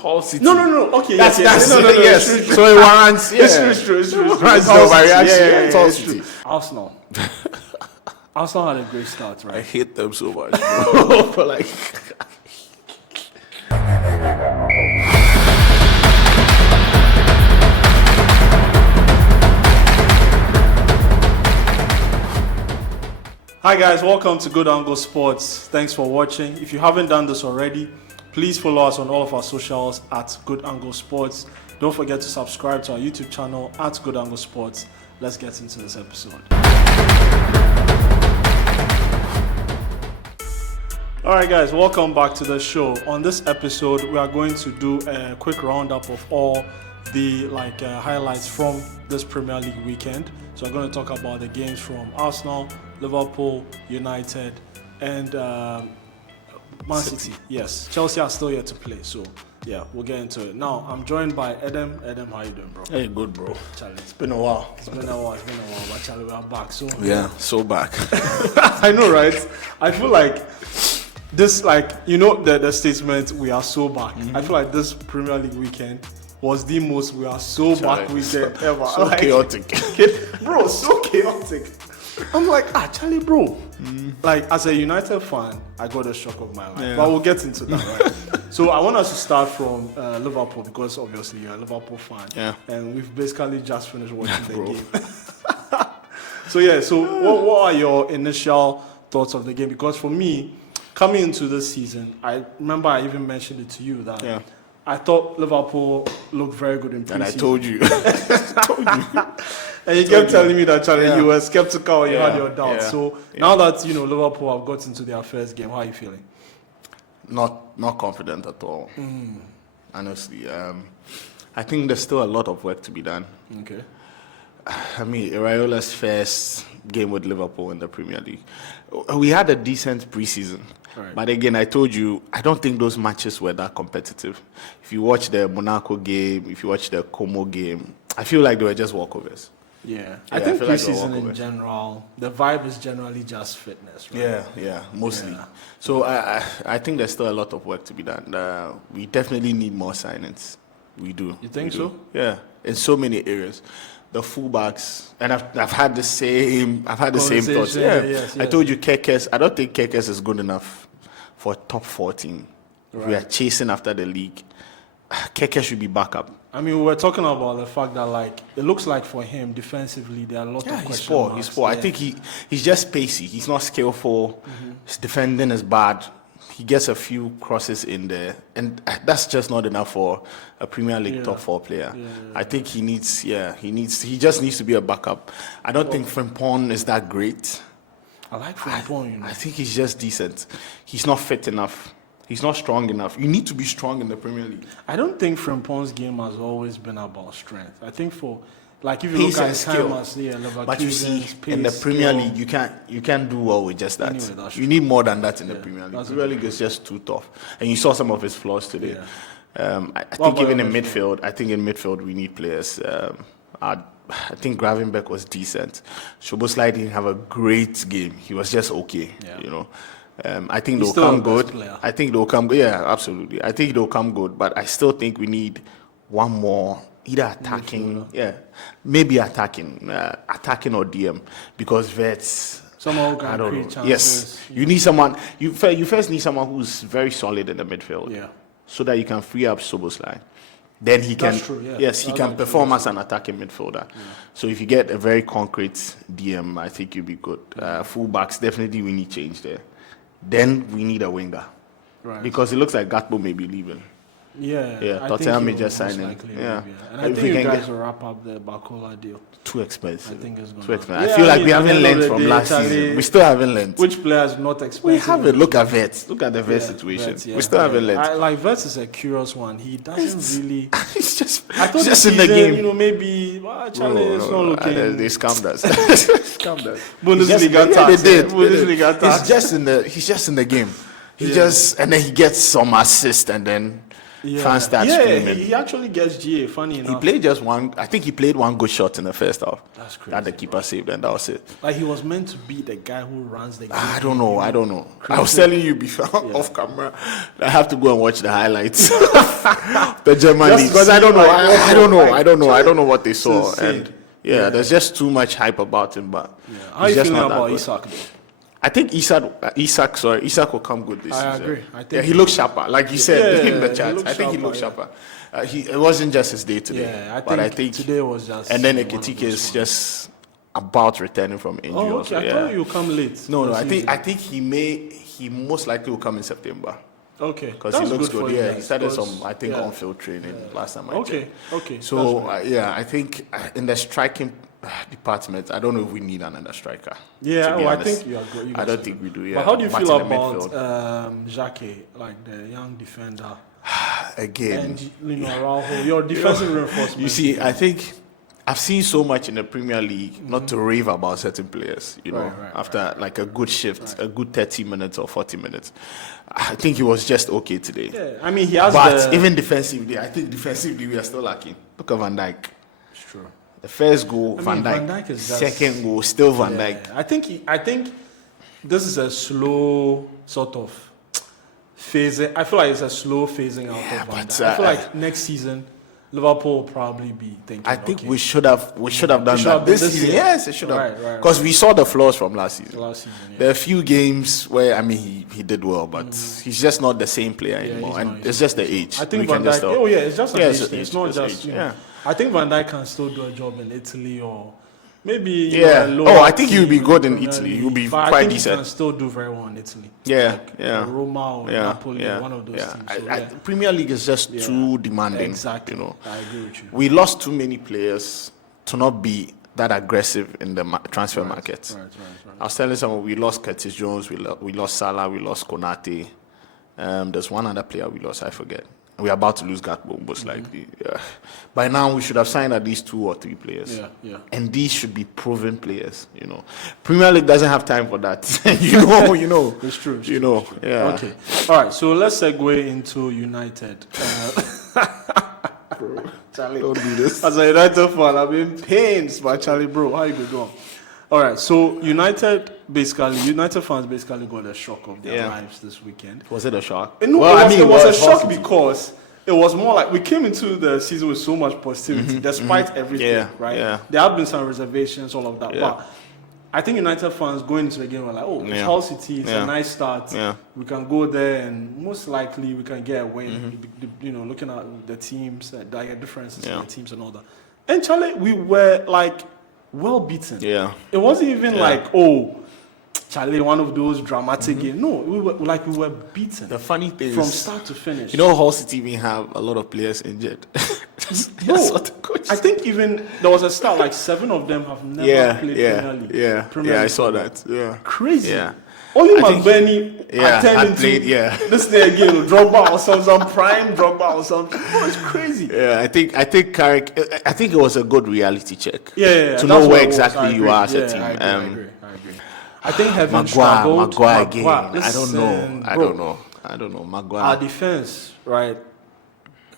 Hull City. No. Okay, That's no. Yes. True. So it warrants. Yeah. It's true. It warrants overreaction. It's Hull true. City. Arsenal. Arsenal had a great start, I right? hate them so much, bro. But like, Hi guys, welcome to Good Angle Sports. Thanks for watching. If you haven't done this already, please follow us on all of our socials at Good Angle Sports. Don't forget to subscribe to our YouTube channel at Good Angle Sports. Let's get into this episode. Alright guys, welcome back to the show. On this episode, we are going to do a quick roundup of all the highlights from this Premier League weekend. So we're going to talk about the games from Arsenal, Liverpool, United, and Man City. Yes, Chelsea are still yet to play. So yeah, we'll get into it. Now I'm joined by Edem. Edem, how you doing, bro? hey, good, bro. Charlie, It's been a while. it's been a while, but Charlie, we are back. So Yeah, so back. I know, right? I feel like this, the statement, we are so back. I feel like this Premier League weekend was the most we are so back weekend ever. So chaotic. Bro, so chaotic. I'm like, Charlie, bro. Like, as a United fan, I got a shock of my life. Yeah. But we'll get into that, right? So I want us to start from Liverpool, because obviously you're a Liverpool fan. Yeah. And we've basically just finished watching the bro. game. So what are your initial thoughts of the game? Because for me, coming into this season, I remember I even mentioned it to you that I thought Liverpool looked very good in preseason. And I told you. And you kept telling me that, Charlie, you were skeptical and you had your doubts. Yeah. So now that Liverpool have got into their first game, how are you feeling? Not confident at all. Honestly, I think there's still a lot of work to be done. Okay. I mean, Iraiola's first game with Liverpool in the Premier League. We had a decent preseason. Right. But again, I told you, I don't think those matches were that competitive. If you watch the Monaco game, if you watch the Como game, I feel like they were just walkovers. Yeah. I think feel like they're preseason in walkovers. general, the vibe is generally just fitness, right? Yeah, mostly. Yeah. So I think there's still a lot of work to be done. We definitely need more signings. We do. You think We do. so? Yeah, in so many areas. The fullbacks, and I've had the same thoughts. Yeah, Yes. I told you Kekes. I don't think Kekes is good enough for top 14. Right. We are chasing after the league. Kekes should be back up. I mean, we were talking about the fact that, it looks like for him, defensively, there are a lot of He's question poor. marks. He's poor. I Yeah. think he's just pacey. He's not skillful. His defending is bad. He gets a few crosses in there, and that's just not enough for a Premier League top 4 player. I think he just needs to be a backup. I don't think Frimpong is that great. I like Frimpong, I think he's just decent. He's not fit enough. He's not strong enough. You need to be strong in the Premier League. I don't think Frimpong's game has always been about strength. I think if you Pace look at and his skill. time as Leverkusen, But you see, pace, in the Premier skill. League, you can't do well with just that. Anyway, that's you true. need more than that in the Premier League. that's The Premier League is just too tough, and you saw some of his flaws today. Yeah. I What think even about in the midfield, we need players. I think Gravenberch was decent. Szoboszlai didn't have a great game. He was just okay. Yeah. I think He's they'll still come the best good. player. I think they'll come good. Yeah, absolutely. I think they'll come good, but I still think we need one more, either attacking, maybe attacking or DM, because Vets. Someone who I can don't create know. chances. Yes, you need someone. You first need someone who's very solid in the midfield, Yeah. so that you can free up Szoboszlai. Then he can. That's true, yeah. Yes, he That's can actually perform as an attacking midfielder. So if you get a very concrete DM, I think you'll be good. Fullbacks, definitely we need change there. Then we need a winger, Right. because it looks like Gatbo may be leaving. Yeah, I Tottenham think may he just will most sign him. likely Yeah. leave, And I If think we you can guys get- will wrap up the Bacola deal. Too expensive. I think it's gonna too expensive. Yeah, I feel I like mean, we at the haven't end of learned the from day, last Charlie, season. We still haven't learned. Which player is not expensive? We haven't. Look at Vets. Look at the Vets Yeah, situation. Vets, yeah. We still haven't learned. Vets is a curious one. He doesn't really. It's just, I thought just this in the season, game. maybe Charlie is not looking. They scammed us. Scammed us. Bundesliga tax. They did. Bundesliga tax. He's just in the game. He just, and then he gets some assist, and then fans start screaming. He actually gets GA. Funny enough, He played just one. I think he played one good shot in the first half. That's crazy. That the keeper saved, and that was it. Like he was meant to be the guy who runs the game. I don't know. I was telling you before off camera. I have to go and watch the highlights. The German league, because I don't know. I don't know what they saw, and there's just too much hype about him. But how are you feeling about Isak? I think Isak will come good this season. I agree. I think he looks sharper, like you said in the chat. I think he looks sharper. It wasn't just his day today. Yeah, I think today was just. And then Ekitike is just about returning from injury. Oh, okay. I thought you would come late. No. I think he most likely will come in September. Okay, because he looks good. Yeah, he started some on-field training last time. Okay. So I think in the striking department, I don't know if we need another striker. Yeah, I think you agree. I don't think we do. Yeah. But how do you feel about Xhaka, like the young defender? Again, and Araujo, your defensive reinforcement. You see, I think I've seen so much in the Premier League not to rave about certain players. After like a good shift, a good 30 minutes or 40 minutes. I think he was just okay today. Yeah, I mean he has. But even defensively, I think defensively we are still lacking. Look at Van Dijk. It's true. The first goal, Van Dijk. Is just, second goal, still Van Dijk. I think this is a slow sort of phasing. I feel like it's a slow phasing out of Van Dijk. I feel like next season Liverpool will probably be thinking. I think we should have done that this season. Yes, it should have. Because we saw the flaws from last season. There are a few games where he did well, but he's just not the same player anymore, and it's just the age. I think Van Dijk. It's just an age. It's not just. I think Van Dijk can still do a job in Italy or maybe. I think he will be good in Italy. He will be quite decent. He can still do very well in Italy. Roma or Napoli, one of those teams. Premier League is just too demanding. Exactly. I agree with you. We lost too many players to not be that aggressive in the transfer market. Right. I was telling someone we lost Curtis Jones, we lost Salah, we lost Konate. There's one other player we lost, I forget. We're about to lose Gakpo, most likely. By now, we should have signed at least 2 or 3 players. And these should be proven players, Premier League doesn't have time for that. you know. It's true. Yeah. Okay. All right, so let's segue into United. Bro, Charlie, don't do this. As a United fan, I've been pains by Charlie, bro. How you been going? All right, so United fans basically got a shock of their lives this weekend. Was it a shock? No, it was a shock because it was more like we came into the season with so much positivity, despite everything, right? Yeah. There have been some reservations, all of that. Yeah. But I think United fans going into the game were like, it's Hull City, it's a nice start. Yeah. We can go there and most likely we can get a win, looking at the teams, the differences in the teams and all that. And Charlie, we were like, well beaten. Yeah. It wasn't even like, Charlie, one of those dramatic games. No, we were beaten. The funny thing from start to finish. Hull City even have a lot of players injured. I think even there was a start like 7 of them have never played Premier League. I saw that. Yeah. Crazy. Yeah. Only McBurney attending to this thing again, Drogba or some prime Drogba or something. Oh, it's crazy. Yeah, I think Carrick. I think it was a good reality check. To know where exactly you are as a team. I agree. I think having struggled. Maguire again. I don't know. Maguire. Our defense, right?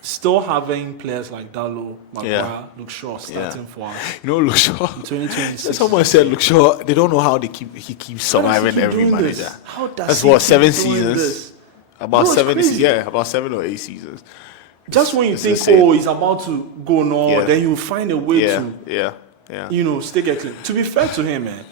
Still having players like Dalot, Maguire, Luke Shaw starting for us. Luke Shaw. In 2026. Someone said Luke Shaw. They don't know how he keeps surviving every manager. How does That's he what keep 7 doing seasons. This? About 7 about 7 or 8 seasons. Just when you think, he's about to go then you find a way to stick it clean. To be fair to him, man,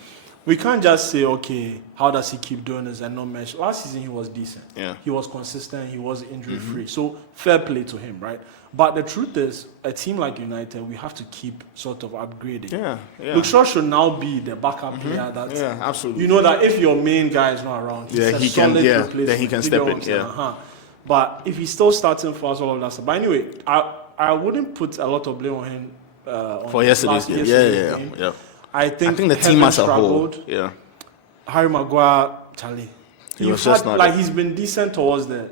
we can't just say, okay, how does he keep doing this and not mention? Last season, he was decent. Yeah. He was consistent. He was injury-free. So, fair play to him, right? But the truth is, a team like United, we have to keep sort of upgrading. Yeah. Luke Shaw should now be the backup player. Absolutely. You know that if your main guy is not around, he's a solid replacement. Then he can step in. But if he's still starting for us, all of that stuff. But anyway, I wouldn't put a lot of blame on him for yesterday's game. Yeah. I think the team as a whole. Harry Maguire, Charlie. He was just not he's been decent towards the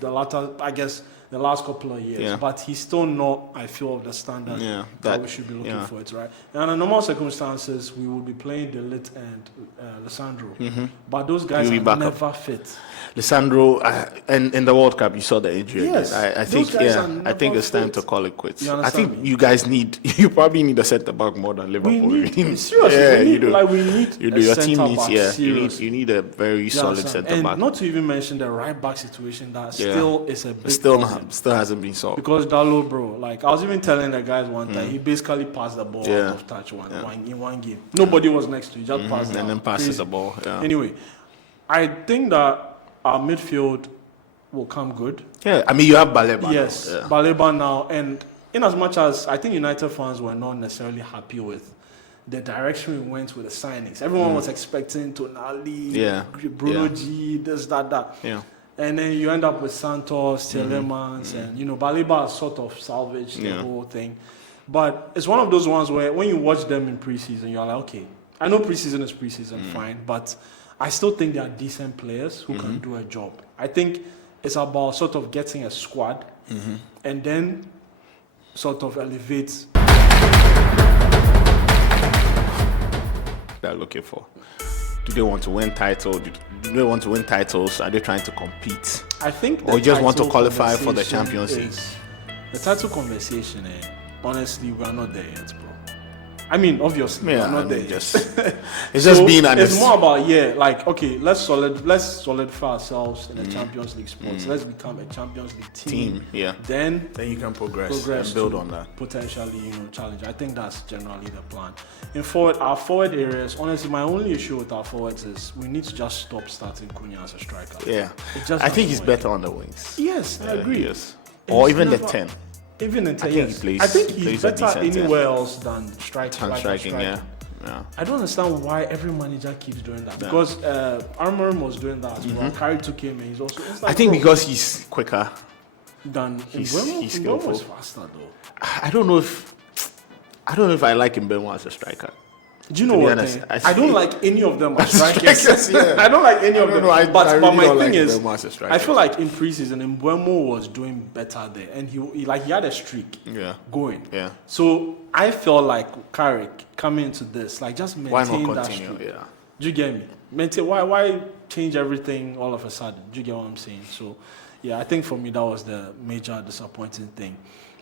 the latter, I guess, the last couple of years. Yeah. But he's still not, I feel, of the standard that we should be looking for it, right? And under normal circumstances, we will be playing De Ligt and Lissandro. But those guys are never fit. Lissandro, and in the World Cup, you saw the injury. Yes, I think it's time to call it quits. I think you guys you probably need a centre back more than Liverpool. Seriously, we need your team needs, you need a very solid centre back. And not to even mention the right back situation that still is a big still hasn't been solved. Because Dalot, bro, like I was even telling the guys one time, he basically passed the ball out of touch in one game. Nobody was next to him, just passed it and then passes the ball. Yeah. Anyway, I think that our midfield will come good. Yeah, I mean, you have Baleba. Yes, now. Baleba now. And in as much as I think United fans were not necessarily happy with the direction we went with the signings. Everyone was expecting Tonali, Bruno G, this, that. Yeah. And then you end up with Santos, Tielemans, and, Baleba sort of salvaged the whole thing. But it's one of those ones where when you watch them in preseason, you're like, okay, I know preseason is preseason, fine, but I still think they are decent players who can do a job. I think it's about sort of getting a squad and then sort of elevate. They're looking for. Do they want to win titles? Do they want to win titles? Are they trying to compete? I think, or just want to qualify for the Champions League. The title conversation, honestly, we are not there yet, bro. I mean, obviously, we're not there. It's just being honest. It's more about okay, let's solidify ourselves in the Champions League spots. Let's become a Champions League team. Yeah. Then you can progress and build on that. Potentially, challenge. I think that's generally the plan. Our forward areas, honestly, my only issue with our forwards is we need to just stop starting Cunha as a striker. Yeah. I think he's better on the wings. Yes, I agree. Yes. Or even the 10. Even in 10 years. I think he's better anywhere else than striking. Yeah. I don't understand why every manager keeps doing that. Because Amorim was doing that as well. Carrick took him and he's also... I think because he's quicker. He's skillful. Was faster though. I don't know if I like Mbeumo as a striker. Do you know what? I don't like any of them as strikers. I don't like any of them. But my thing is, I feel like in preseason, Mbeumo was doing better there, and he had a streak going. Yeah. So I felt like Carrick coming into this, just maintain that streak. Yeah. Do you get me? Maintain. Why change everything all of a sudden? Do you get what I'm saying? So, yeah, I think for me that was the major disappointing thing.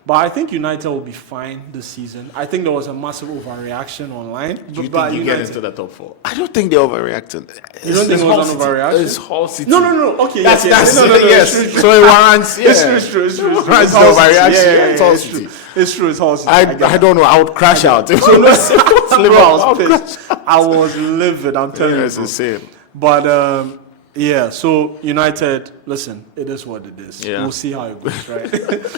But I think United will be fine this season. I think there was a massive overreaction online. Do you think you get into the top 4? I don't think they overreacted. You don't think it was an overreaction? It's Hull City. No. Okay, that's yes. So it warrants. Yeah. It's true. It's overreaction. It's Hull City. It's true. It's Hull City. I don't know. I would crash out. I was pissed. I was livid. I'm telling you. It's insane. But so United, listen, it is what it is. Yeah. We'll see how it goes, right?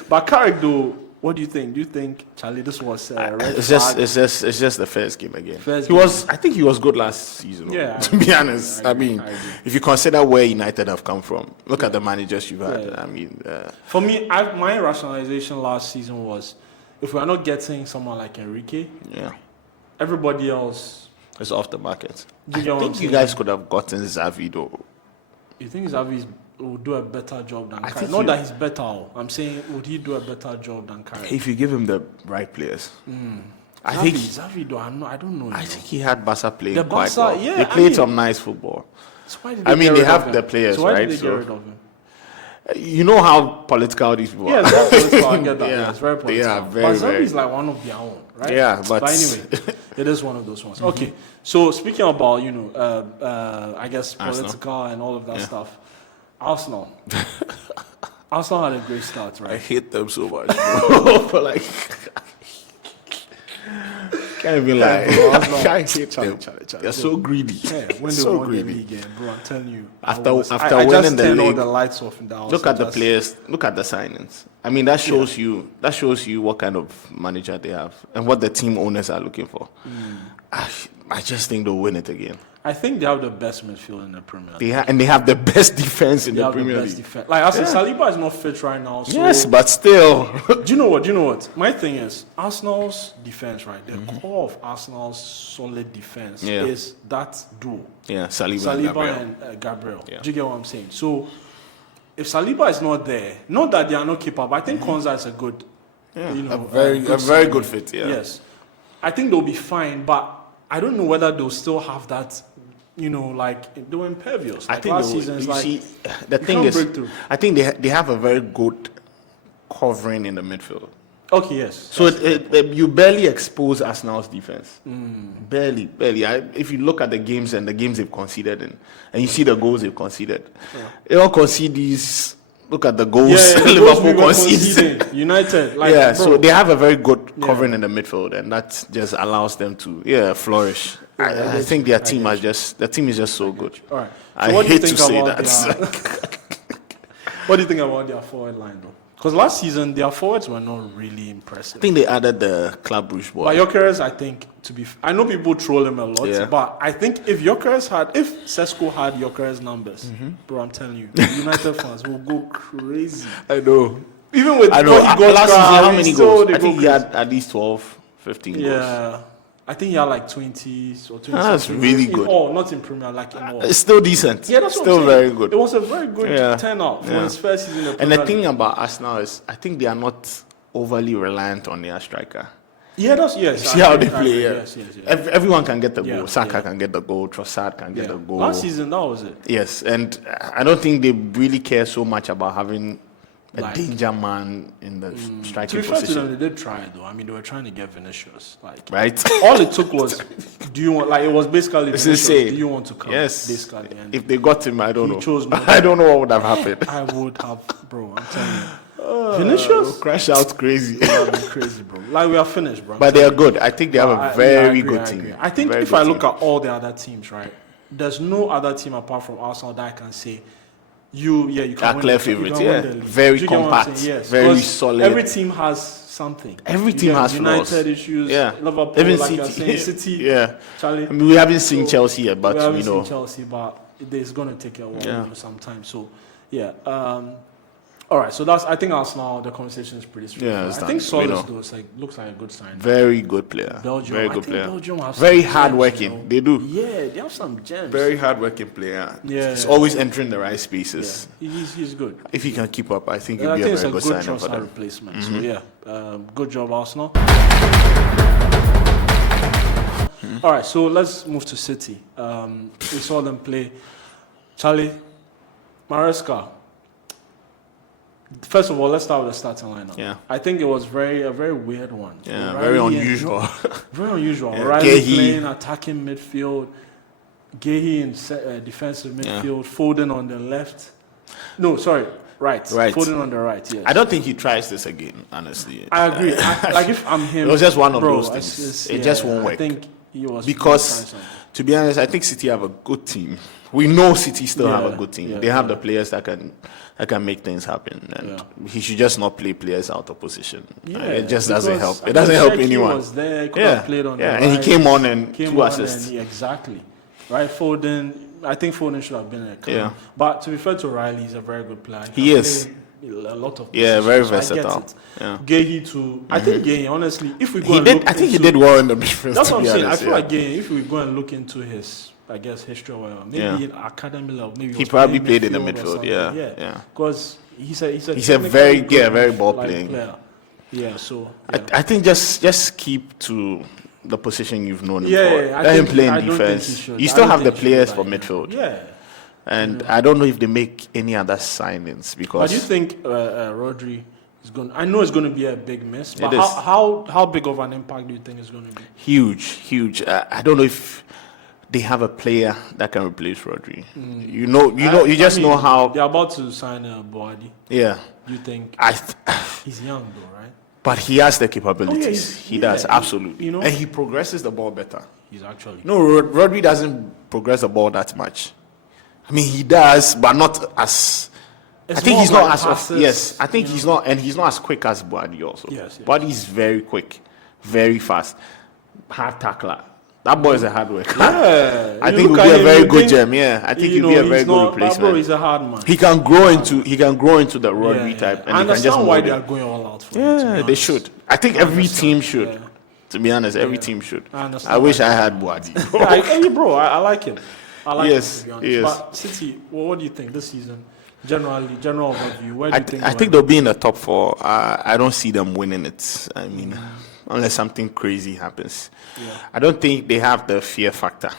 But Carrick, though, what do you think? Do you think, Charlie, this was red it's flag? just the first game again. I think he was good last season. Yeah. To be honest, I mean, if you consider where United have come from, look at the managers you've had. Yeah. I mean, for me, my rationalization last season was, if we are not getting someone like Enrique, everybody else is off the market. I think you guys could have gotten Xavi though. You think Xavi will do a better job than Carrick? Not that he's better. I'm saying, would he do a better job than Carrick? If you give him the right players. I think Xavi, though, I don't know. I think he had Barca playing quite well. Yeah, they played some nice football. So why did they have the players, so why right? Did they get rid of him? You know how political these people are. Yeah, it's very political. I get that. Yeah, it's very political. Yeah, but Xavi is like one of their own, right? Yeah, but anyway, it is one of those ones. Okay, so speaking about I guess political and all of that stuff. Arsenal had a great start, right? I hate them so much, bro. But can't even lie. I hate them. They're so greedy. Yeah, when they won the league, bro, I'm telling you. After winning the league, all the lights off in the house. Look at the players. Look at the signings. I mean, that shows you. That shows you what kind of manager they have and what the team owners are looking for. I just think they'll win it again. I think they have the best midfield in the Premier League. And they have the best defense in the Premier League. Defense. Like I said, Saliba is not fit right now. So yes, but still. Do you know what? My thing is, Arsenal's defense, right? The core of Arsenal's solid defense is that duo. Yeah, Saliba and Gabriel. Yeah. Do you get what I'm saying? So if Saliba is not there, not that they are not capable, I think Konza is a good, a very good fit. Yeah. Yes, I think they'll be fine, but I don't know whether they'll still have that. Like they were impervious. Like I think last season, the thing is, I think they have a very good covering in the midfield. Okay, yes. So you barely expose Arsenal's defense. Barely. If you look at the games and the games they've conceded and you see the goals they've conceded, they don't concede these. Look at the goals Liverpool conceded. United, so they have a very good covering in the midfield, and that just allows them to flourish. I think their team is just so good. All right. So I hate to say that. What do you think about their forward line, though? Because last season their forwards were not really impressive. I think they added the Club Brugge boy. But Gyökeres, I think, I know people troll him a lot, but I think if Sesko had Gyökeres numbers, bro, I'm telling you, United fans will go crazy. I know. Even with last season, how many goals? I think he had at least 12, 15 goals. Yeah. I think he had like 20 or 20. That's really good. Not in Premier, like in all. It's still decent. Yeah, that's still very good. It was a very good turnout for his first season in the Premier And the thing about Arsenal is, I think they are not overly reliant on their striker. Yeah, See how they play. Yes. Everyone can get the goal. Saka can get the goal. Trossard can get the goal. Last season, that was it. Yes, and I don't think they really care so much about having a danger man in the striking position. To them, they did try it though. I mean, they were trying to get Vinicius. Right. All it took was, do you want? Like it was basically Vinicius. Do you want to come? Yes. Basically, and if they got him, I don't know. Chose I don't know what would have happened. I would have, bro. I'm telling you. Vinicius crash out crazy. Crazy, bro. Like we are finished, bro. But they are good. I think they have a very good team. I think if I look at all the other teams, right, there's no other team apart from Arsenal that I can say. You can clear favorite, very compact, very solid. Every team has something. Every team has United flaws. Issues, Liverpool, even like City. City, Charlie. I mean, we haven't seen Chelsea yet, but we haven't seen Chelsea, but it's going to take a while, sometime. So, all right, so I think Arsenal, the conversation is pretty straightforward. I think Solis looks like a good sign. Very good player. Belgium, very good player. Belgium have very hardworking. They do. Yeah, they have some gems. Very hardworking player. Yeah, he's always entering the right spaces. Yeah. He's good. If he can keep up, I think he'll be a very good sign for them. Replacement. So good job, Arsenal. All right, so let's move to City. We saw them play. Charlie, Maresca. First of all, let's start with the starting lineup. Yeah. I think it was a very weird one. Yeah, very unusual. Very unusual. Yeah, Riley playing attacking midfield, Gehi in defensive midfield, Foden on the left. No, sorry, right. Foden on the right, yes. I don't think he tries this again, honestly. I agree. Like if I'm him, it was just one of those things. It just won't work. I think he was because, to be honest, I think City have a good team. We know City still have a good team. They have the players that can make things happen, and he should just not play players out of position. It just doesn't help. It doesn't help anyone. Was there, could have played on the right, and he came on and 2 assists. Exactly. Right, Foden. I think Foden should have been a club. But to be fair to Riley, he's a very good player. He is. A lot of very versatile. Gehi too. I think Gehi, honestly, if we go and look I think he did well in the midfield. That's what I'm saying. I feel like Gehi, if we go and look into his, I guess, history or whatever, maybe in academy level, maybe he probably played in the midfield. Because he's a very ball playing player. Yeah, so I think just keep to the position you've known him for. Let him play in defense. You still have the players for midfield. And I don't know if they make any other signings because. But do you think Rodri is going? I know it's going to be a big miss. But how big of an impact do you think it's going to be? Huge. I don't know if they have a player that can replace Rodri. You just know how they're about to sign Boadi. Yeah. Do you think he's young though, right? But he has the capabilities. He does absolutely. And he progresses the ball better. He's actually. No, Rodri doesn't progress the ball that much. I mean, he does, but not as. I think he's not as. Yes, I think he's not, and he's not as quick as Boadi also. Yes. Boadi's very quick, very fast, hard tackler. That boy is a hard worker. Yeah, I think he'll be a very good gem. Yeah, I think he'll be a very good replacement. Bro, he's a hard man. He can grow into the Rodri type, and I he can just why they are going all out for him. Yeah, they should. I think every team should. To be honest, every team should. I wish I had Boadi. Bro, I like him. I like him, to be honest. But City, what do you think this season? General overview. Where do you think? I think they'll be in the top 4. I don't see them winning it. I mean, unless something crazy happens. Yeah. I don't think they have the fear factor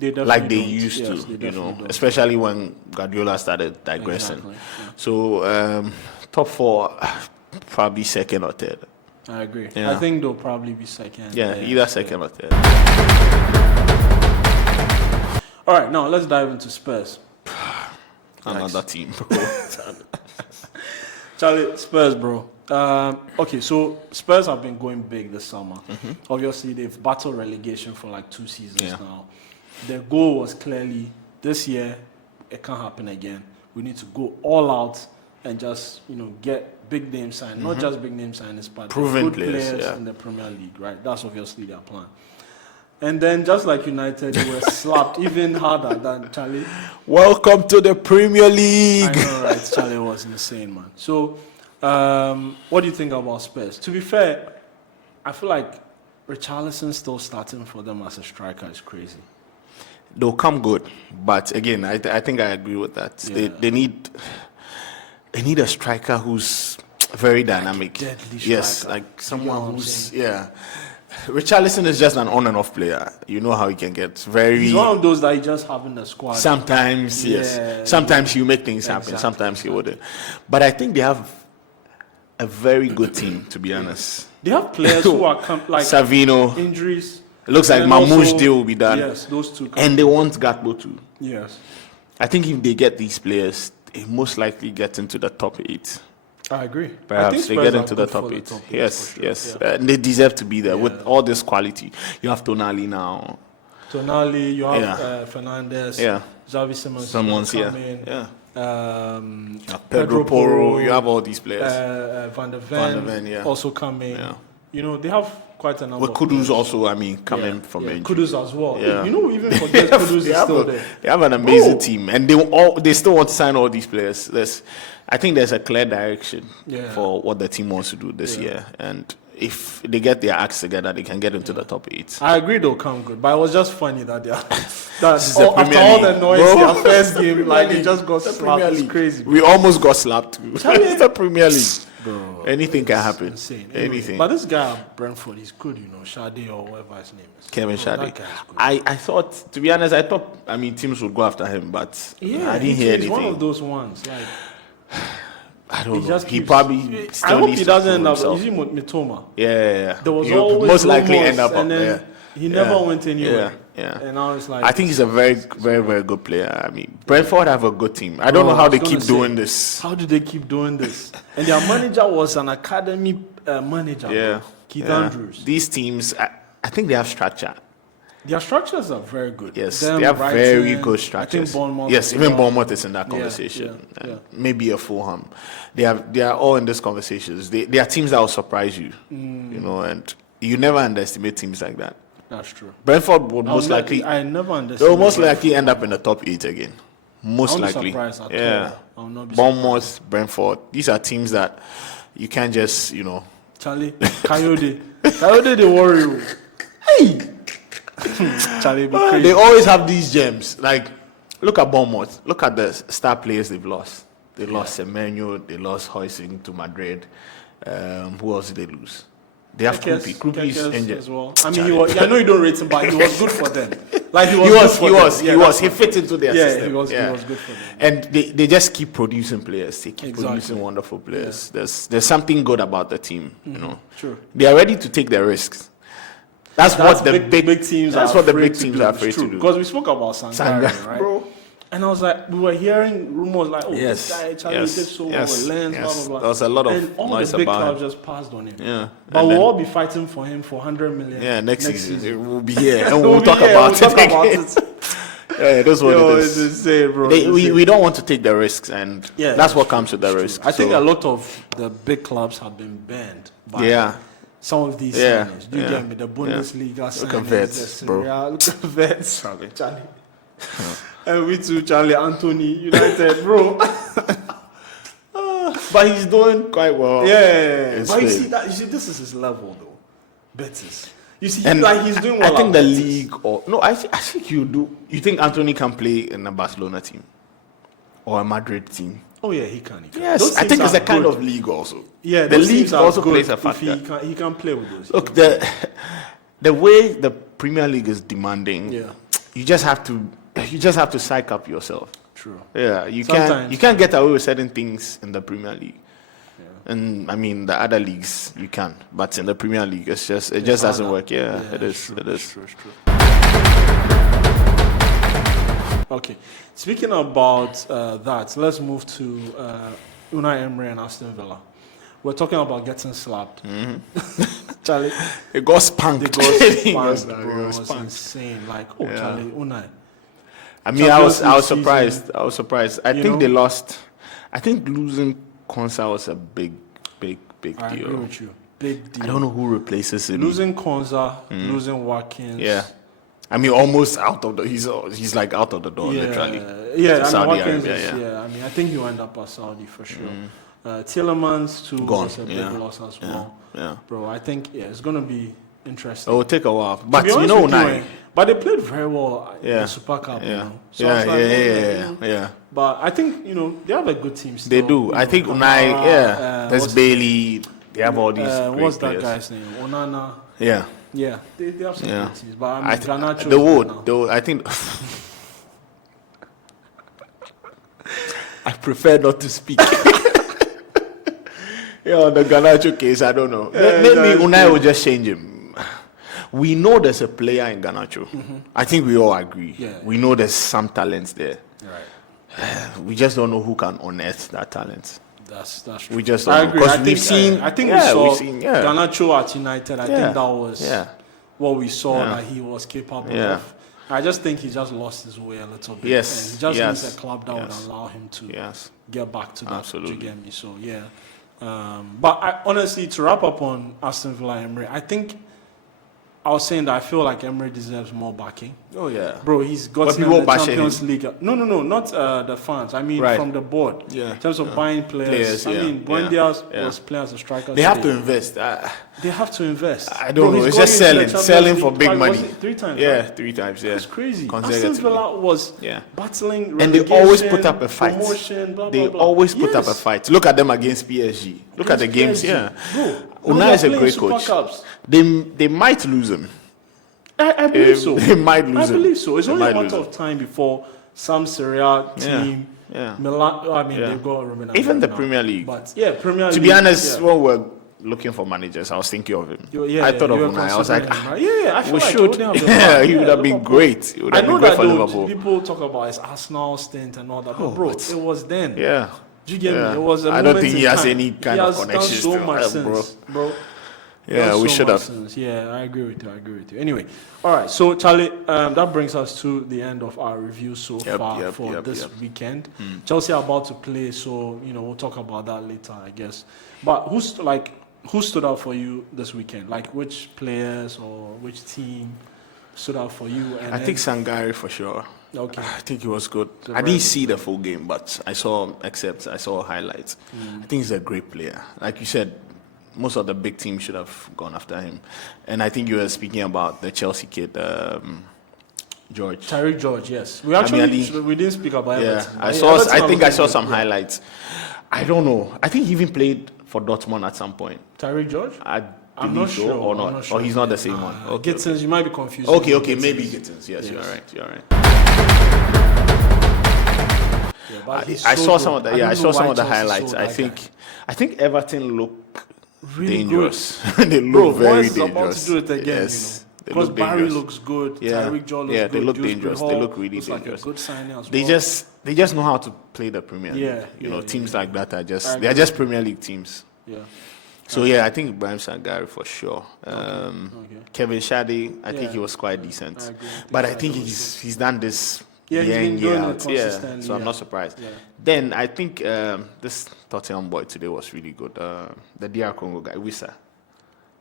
like they used to. Don't. Especially when Guardiola started digressing. Exactly. Yeah. So top 4, probably second or third. I agree. Yeah. I think they'll probably be second. Yeah, either second or third. All right, now let's dive into Spurs. Another team, bro. Charlie, Spurs, bro. Okay, so Spurs have been going big this summer. Obviously, they've battled relegation for like 2 seasons now. Their goal was clearly this year, it can't happen again. We need to go all out and just, get big name signings. Not just big name signings, but proven good players in the Premier League, right? That's obviously their plan. And then, just like United, they were slapped even harder than Charlie. Welcome to the Premier League. I know, right? Charlie was insane, man. So, what do you think about Spurs? To be fair, I feel like Richarlison still starting for them as a striker is crazy. They'll come good, but again, I think I agree with that. Yeah. They need a striker who's very dynamic. Deadly striker. Yes, like someone who's Richarlison is just an on and off player. You know how he can get very. He's one of those that you just have in the squad. Sometimes, yes. Sometimes you make things happen. Sometimes you wouldn't. But I think they have a very good team, to be honest. They have players who are like Savino. Injuries. It looks like Mamouche deal will be done. Yes, those two. And they want Gatbo too. Yes. I think if they get these players, they most likely get into the top 8. I agree. Perhaps they get into the top 8. Yes, sure. Yes. Yeah. And they deserve to be there with all this quality. You have Tonali now. Tonali, you have Fernandes. Yeah. Xavi Simons. Someone's here. Yeah. Pedro Porro. You have all these players. Van der Ven also coming. Yeah. They have quite a number. With Kudus also, coming from injury. Kudus as well. Yeah. Even forget Kudus is still there. They have an amazing team, and they still want to sign all these players. I think there's a clear direction for what the team wants to do this year, and if they get their acts together, they can get into the top 8. I agree they'll come good, but it was just funny that after all the noise, their first game, they just got slapped. It's crazy. We almost got slapped too. It's the Premier League. Bro, anything can happen. Insane. Anything. But this guy at Brentford is good, Shade or whatever his name is. Kevin Shade. I thought, to be honest, teams would go after him, but I didn't hear anything. He's one of those ones. I don't know. He probably still I hope needs he doesn't to end up. himself. Is he Mitoma? Yeah. There was always most likely rumors, end up and then he never went anywhere. Yeah. And now it's like I think he's a very, very, very good player. Brentford have a good team. I don't know how they keep doing this. How do they keep doing this? And their manager was an academy manager. Keith Andrews. These teams, I think they have structure. Their structures are very good. Yes, they have very good structures. I think Bournemouth. Yes, even Bournemouth is in that conversation. Maybe a Fulham. They are all in these conversations. They are teams that will surprise you. And you never underestimate teams like that. That's true. Brentford would most likely. I never underestimate. They will most likely end up in the top 8 again. Most likely. Surprised at all. I'll not be Bournemouth, Brentford. These are teams that you can't just, Charlie, Coyote, they worry you. Hey. Charlie, they always have these gems. Like, look at Bournemouth. Look at the star players they've lost. They lost Semenyo. They lost Hoising to Madrid. Who else did they lose? They have Krupi's injured as well. I know you don't rate him, but he was good for them. Like he was. He fit into their system. He was good for them. And they just keep producing players. They keep producing wonderful players. Yeah. There's something good about the team. True. They are ready to take their risks. That's what the big teams. That's what the big teams are afraid to do. Because we spoke about Sangare, right? Bro. And I was like, we were hearing rumors like, this guy Charlie did so well with Lens, blah blah blah. There was a lot of and all noise the big about clubs him. just passed on him. Yeah. But we'll all be fighting for him for 100 million. Yeah, next season. We'll be here and we'll talk about it. Yeah, that's what it is. It's insane, bro. We don't want to take the risks, and that's what comes with the risk. I think a lot of the big clubs have been banned by some of these signings. You get me? The Bundesliga signings. Look at Vets, bro. Look at Vets. Charlie. And we too, Charlie Anthony, United, bro. But he's doing quite well. Yeah. But you see, this is his level, though. Betis. You see, he's doing well. I think the league, I think you do. You think Anthony can play in a Barcelona team or a Madrid team? Oh yeah, he can. Yes, Those I teams think it's are a kind good. of league also. Yeah, the those league teams are also good plays a if factor. he can play with those. Look, the way the Premier League is demanding, Yeah. you just have to psych up yourself. True. Yeah, you Sometimes, can't get away with certain things in the Premier League. And I mean the other leagues you can, but in the Premier League it just doesn't work. Yeah, it is. True, It is. True. Okay, speaking about that, let's move to Unai Emery and Aston Villa. We're talking about getting slapped. Charlie, It got spanked. it It was spanked. insane. Like, Charlie, Unai. I mean, I was Champions League surprised. season, I was surprised. I think they lost. I think losing Konsa was a big I deal. agree with you. Big deal. I don't know who replaces him. Losing Konza, losing Watkins. Yeah. I mean, almost out of the. He's like out of the door, literally. Yeah, To I Saudi mean, Watkins Arabia, is, I mean, I think he'll end up at Saudi for sure. Tielemans too Gone, was a big loss as well. Yeah. Bro, I think it's gonna be interesting. It will take a while, To but be honest you know, with Unai. but they played very well in Yeah. the Super Cup. You Yeah. know? So I was like, Yeah. But I think they have a good team. Still, They do. I think Unai. There's Bailey. They have all these. Great what's that players. guy's name? Onana. Yeah. Yeah, they have some good teams. But I mean, I Garnacho. the is wood. good now. Though I think. I prefer not to speak. The Garnacho case, I don't know. Maybe Unai will just change him. We know there's a player in Garnacho. I think we all agree. Yeah. We know there's some talents there. Right. We just don't know who can unearth that talent. That's true. We just I don't know. agree. Because I we've think, seen. I think we saw we've seen, Garnacho at United. I think that was what we saw Yeah. that he was capable Yeah. of. I just think he just lost his way a little bit. Yes, And he just yes, needs a club that would yes. allow him to Yes. get back to that. Absolutely. Do you get me? So yeah. But honestly, to wrap up on Aston Villa Emery, I think I was saying that I feel like Emery deserves more backing. Oh yeah. Bro, he's got But in people the bash Champions him. League. No, not the fans. I mean, Right. from the board. Yeah. In terms of buying players. I mean, Buendia was playing as a striker. They have to today. invest. They have to invest. I don't know. he's It's just going into selling the for Champions big League money. was it 3 times. Yeah, right? 3 times. Yeah. That's crazy. Aston Consecutively. Villa was Yeah. battling And they always relegation, put up a fight. promotion, blah, They blah, blah. always put up a Yes. fight. Look at them against PSG. Look at the games. PSG. Yeah. Bro, Unai is a they're great playing coach. Super Cups. They might lose him. I believe so. They might lose I him. believe so. It's They only a might matter lose of time before some Serie A team, Yeah. Milan. I mean, Yeah. they've got Romania Even the now. Premier League. But yeah, Premier League. To be honest, yeah. when we're looking for managers, I was thinking of him. I thought of you were Unai. I was like, considering him, right? I feel we like should. he wouldn't have been Yeah, bad. he would have been Liverpool. great. He would I have know been great that for though, Liverpool. people talk about his Arsenal stint and all that, but bro, it was then. Yeah. Do you get Yeah. me? It was a I don't moment think he in has time. any kind he of has connections done so to much us, bro. since, bro. Yeah, Done we so should much have. since. Yeah, I agree with you. Anyway, all right. So Charlie, that brings us to the end of our review so far for this weekend. Chelsea are about to play, so we'll talk about that later, I guess. But who stood out for you this weekend? Like which players or which team stood out for you? And I think Sangare for sure. Okay. I think he was good. a I very didn't good see the full game, but I saw highlights. I think he's a great player. Like you said, most of the big teams should have gone after him. And I think you were speaking about the Chelsea kid, George. Tyreek George, yes. We actually we didn't speak about Everton. I saw some highlights. I don't know. I think he even played for Dortmund at some point. Tyreek George? I'm not sure. or not. I'm not sure. Or he's not the same one. Okay. Gittins, you might be confused. Okay, maybe Gittins. Yes, you're right. I saw some of the highlights. I think Everton look really dangerous. Good. They look very dangerous. dangerous. About to do it again, Yes. Because Barry looks good. Yeah. Tyreek George looks good. They look Dewsbury dangerous. Hall They look really looks dangerous. Like a good signing as They well. just know how to play the Premier League. Yeah, teams like that are I they're just Premier League teams. Yeah. So I think Ibrahim Sangare for sure. Kevin Shadi, I think he was quite decent. I agree. But I think he's done this Yeah, year he's in been year doing it out. consistently, So I'm not surprised. Yeah. Then I think this Tottenham boy today was really good. The DR Congo guy, Wissa.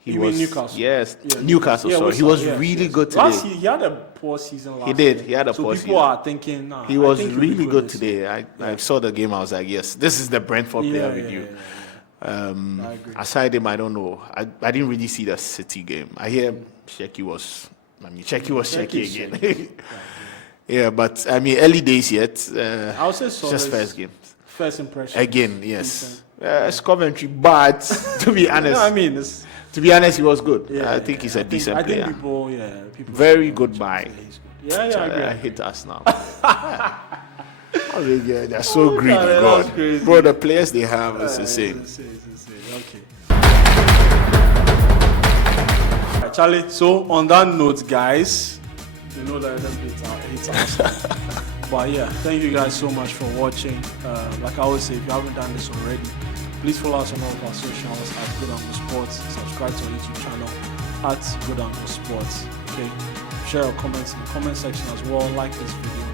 You mean Newcastle? Yes, Yeah, Newcastle. Sorry, he was really good today. He had a poor season last He did. year. He had a so poor people season. are thinking, nah, He I was think he'll be really good this year. today. I saw the game. I was like, yes, this is the Brentford player with you. I agree. Aside him, I don't know. I didn't really see the City game. I hear Shecky was Shecky again. Yeah, but I mean, early days yet. I would say just first game. First impression. Again, yes. It's Coventry, but to be honest, No, I mean, it's, to be honest, he was good. yeah, I think he's a decent I think player. people. Very good buy. Yeah, I agree. I hate us now. I mean, yeah, they're so greedy, that's God. crazy. Bro, the players they have is insane. It's insane. Okay. Right, Charlie, so on that note, guys, you know that them hates us. But yeah, thank you guys so much for watching. Like I always say, if you haven't done this already, please follow us on all of our socials at Good Angle Sports. Subscribe to our YouTube channel at Good Angle Sports. Okay. Share your comments in the comment section as well. Like this video.